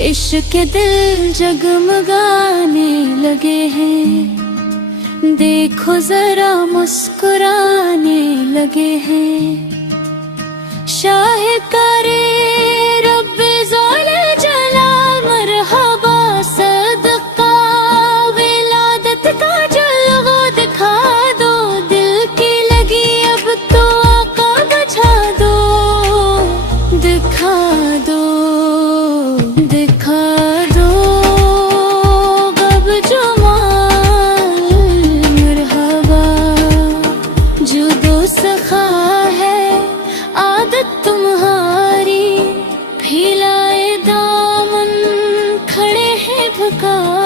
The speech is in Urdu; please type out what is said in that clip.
عشق کے دل جگمگانے لگے ہیں، دیکھو ذرا مسکرانے لگے ہیں۔ شاہکارے رب ذوال جلال مرحبا، صدقہ ولادت کا جلوہ دکھا دو، دل کی لگی اب تو آقا بجھا دو، دکھا دو دکھا دو غب جمال مرحبا۔ جود و سخا ہے عادت تمہاری، پھیلائے دامن کھڑے ہیں بھکار۔